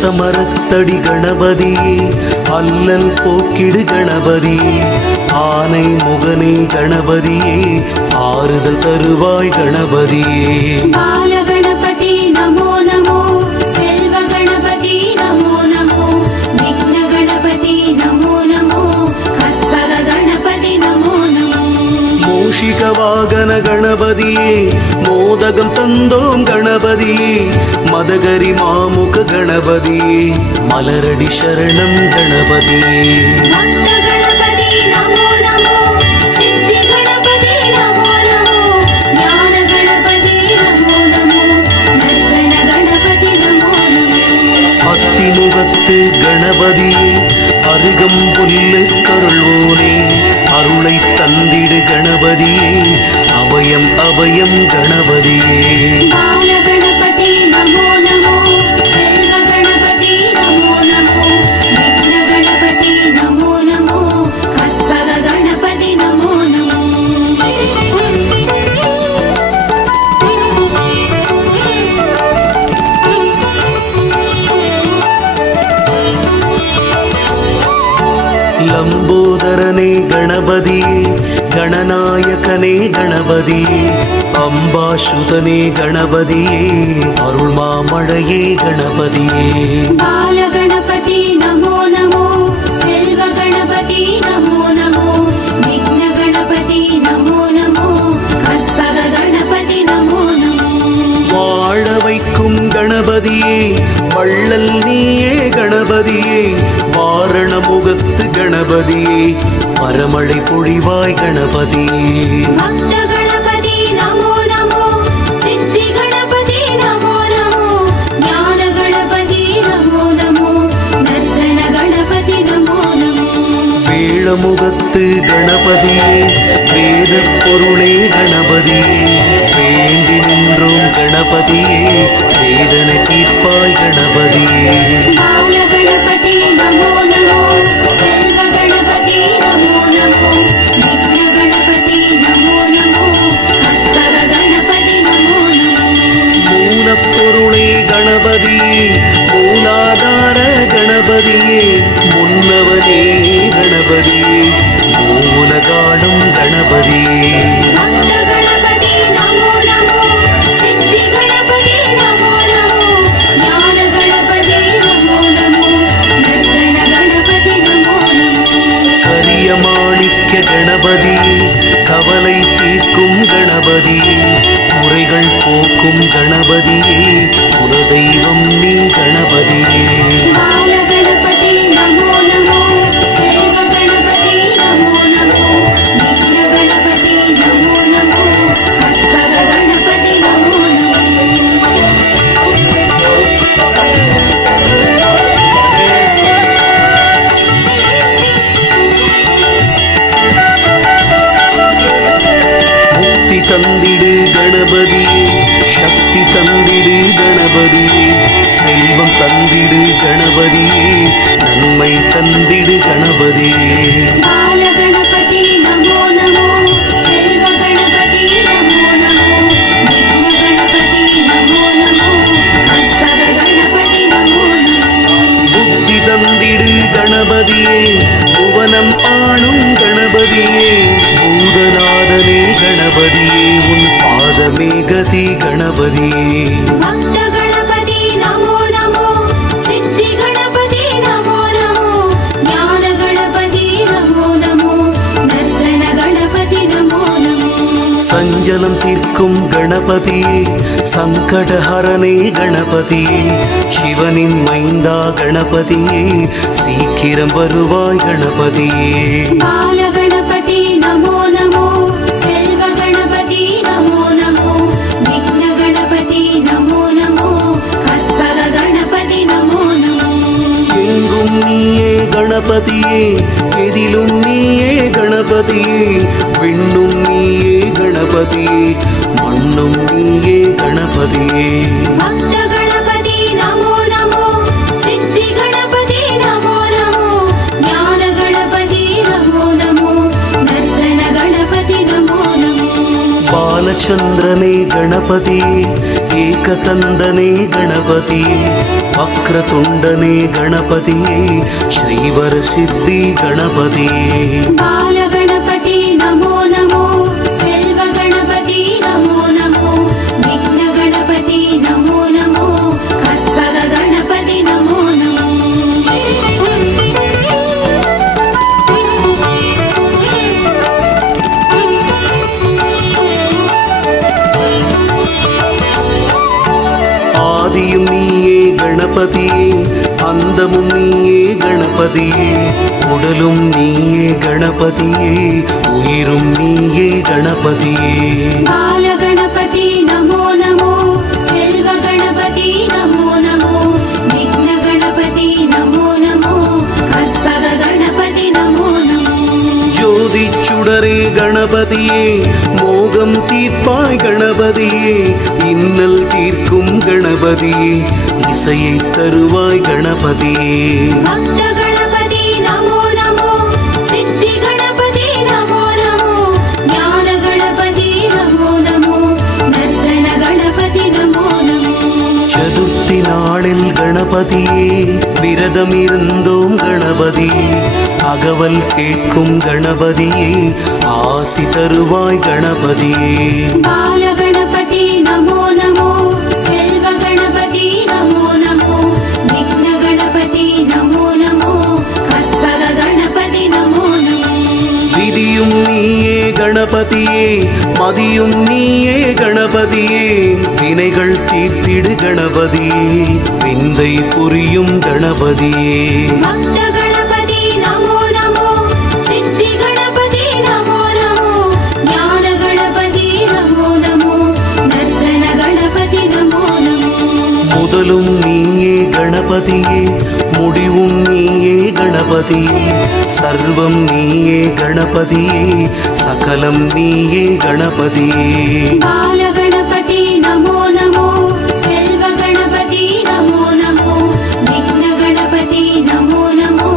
அரசமரத்தடி கணபதியே அல்லல் போக்கிடு கணபதியே ஆனை முகனே கணபதியே ஆறுதல் தருவாய் கணபதியே பால கணபதி நமோ நமோ செல்வ கணபதி நமோ நமோ விக்ன கணபதி நமோ நமோ கற்பக கணபதி நமோ நமோ மூஷிக வாகன கணபதியே மோதகம் தந்தோம் கணபதியே மதகரி மாமுக கணபதியே மலரடி சரணம் கணபதியே பக்த கணபதி நமோ நமோ சித்தி கணபதி நமோ நமோ ஞான கணபதி நமோ நமோ நர்த்தன கணபதி நமோ நமோ அத்திமுகத்து கணபதியே அருகம் புல்லு கருள்வோனே அருளை தந்திடு கணபதியே அபயம் அபயம் கணபதியே பால கணபதி நமோ நமோ செல்வ கணபதி நமோ நமோ விக்ன கணபதி நமோ நமோ கற்பக கணபதி நமோ நமோ லம்போதரனே கணபதியே கணநாயகனே கணபதியே அம்பாசுதனே கணபதியே அருள் மாமழையே கணபதியே பால கணபதி நமோ நமோ செல்வ கணபதி நமோ நமோ விக்ன கணபதி நமோ நமோ கற்பக கணபதி நமோ நமோ வாழ வைக்கும் கணபதியே வள்ளல் நீயே கணபதியே வாரண முகத்து கணபதியே வரமழை பொழிவாய் கணபதியே பக்த கணபதி நமோ நமோ சித்தி கணபதி நமோ நமோ ஞான கணபதி நமோ நமோ நர்த்தன கணபதி நமோ நமோ வேழமுகத்து கணபதியே வேத பொருளே கணபதியே வேண்டி நின்றோம் கணபதியே வேதனை தீர்ப்பாய் கணபதியே பால கணபதி நமோ நமோ செல்வ கணபதி நமோ நமோ விக்ன கணபதி நமோ நமோ கற்பக கணபதி நமோ நமோ மூலப்பொருளே கணபதியே மூலாதார கணபதியே முன்னவனே கணபதியே மூலகாடும் கணபதியே பக்த கணபதி நமோ நமோ சித்தி கணபதி நமோ நமோ ஞான கணபதி நமோ நமோ நர்த்தன கணபதி நமோ நமோ கரிய மாணிக்க கணபதியே கவலை தீர்க்கும் கணபதியே குறைகள் போக்கும் கணபதியே குலதெய்வம் நீ கணபதியே பால கணபதி நமோ நமோ செல்வ கணபதி நமோ நமோ விக்ன கணபதி நமோ நமோ கற்பக கணபதி நமோ முக்தி தந்திடு கணபதியே சக்தி தந்திடு கணபதியே செல்வம் தந்திடு கணபதியே நன்மை தந்திடு கணபதியே பால கணபதி நமோ நமோ செல்வ கணபதி நமோ நமோ விக்ன கணபதி நமோ நமோ கற்பக கணபதி நமோ நமோ புத்தி தந்திடு கணபதியே புவனம் ஆளும் கணபதியே பூதநாதனே கணபதியே உன் பாதமே கதி கணபதியே பக்த கணபதி நமோ நமோ சித்தி கணபதி நமோ நமோ ஞான கணபதி நமோ நமோ நர்த்தன கணபதி நமோ நமோ சஞ்சலம் தீர்க்கும் கணபதியே சங்கடஹரனே கணபதியே சிவனின் மைந்தா கணபதியே சீக்கிரம் வருவாய் கணபதியே பால கணபதி நமோ நமோ செல்வ கணபதி நமோ நமோ விக்ன கணபதி நமோ நமோ கற்பக கணபதி நமோ நமோ எங்கும் நீயே கணபதியே எதிலும் நீயே கணபதியே விண்ணும் நீயே கணபதியே மண்ணும் நீயே கணபதியே பக்த கணபதி நமோ நமோ சித்தி கணபதி நமோ நமோ ஞான கணபதி நமோ நமோ நர்த்தன கணபதி நமோ நமோ பாலச்சந்திரனே கணபதியே ஏகதந்தனே கணபதியே ವಕ್ರತುಂಡನೇ ಗಣಪತಿಯೇ ಶ್ರೀವರ ಸಿದ್ಧಿ ಗಣಪತಿಯೇ ಬಾಲಗಣಪತಿ ನಮೋ ನಮೋ ಸೆಲ್ವ ಗಣಪತಿ ನಮೋ ನಮೋ ವಿಘ್ನ ಗಣಪತಿ ನಮೋ ನಮೋ ಕற்பಗ ಗಣಪತಿ ನಮೋ ನಮೋ ஆதியும் நீயே கணபதியே அந்தமும் நீயே கணபதியே உடலும் நீயே கணபதியே உயிரும் நீயே கணபதியே ಬಾಲಗಣಪತಿ ನಮೋ ನಮೋ ಸೆಲ್ವ ಗಣಪತಿ ನಮೋ ನಮೋ ವಿಘ್ನ ಗಣಪತಿ ನಮೋ ನಮೋ ಕற்பಗ ಗಣಪತಿ ನಮೋ ನಮೋ ஜோதி சுடரே கணபதியே மோகம் தீர்ப்பாய் கணபதியே இன்னல் தீர்க்கும் கணபதியே இசையை தருவாய் கணபதியே ಭಕ್ತ ಗಣಪತಿ ನಮೋ ನಮೋ ಸಿದ್ಧಿ ಗಣಪತಿ ನಮೋ ನಮೋ ಜ್ಞಾನ ಗಣಪತಿ ನಮೋ ನಮೋ ನರ್ತನ ಗಣಪತಿ ನಮೋ ನಮೋ சதுர்த்தி நாளில் கணபதியே விரதம் இருந்தோம் கணபதியே அகவல் கேட்கும் கணபதியே ஆசி தருவாய் கணபதியே ಬಾಲಗಣಪತಿ ನಮೋ ನಮೋ ಸೆಲ್ವ ಗಣಪತಿ ನಮೋ ನಮೋ ವಿಘ್ನ ಗಣಪತಿ ನಮೋ ನಮೋ ಕற்பಗ ಗಣಪತಿ ನಮೋ ನಮೋ விதியும் நீயே கணபதியே மதியும் நீயே கணபதியே வினைகள் தீர்த்திடு கணபதியே விந்தை புரியும் கணபதியே ಭಕ್ತ ಗಣಪತಿ ನಮೋ ನಮೋ ಸಿದ್ಧಿ ಗಣಪತಿ ನಮೋ ನಮೋ ಜ್ಞಾನ ಗಣಪತಿ ನಮೋ ನಮೋ ನರ್ತನ ಗಣಪತಿ ನಮೋ ನಮೋ முதலும் நீயே கணபதியே முடிவும் நீயே கணபதியே சர்வம் நீயே கணபதியே சகலம் நீயே கணபதியே ಬಾಲಗಣಪತಿ ನಮೋ ನಮೋ ಸೆಲ್ವ ಗಣಪತಿ ನಮೋ ನಮೋ ವಿಘ್ನ ಗಣಪತಿ ನಮೋ ನಮೋ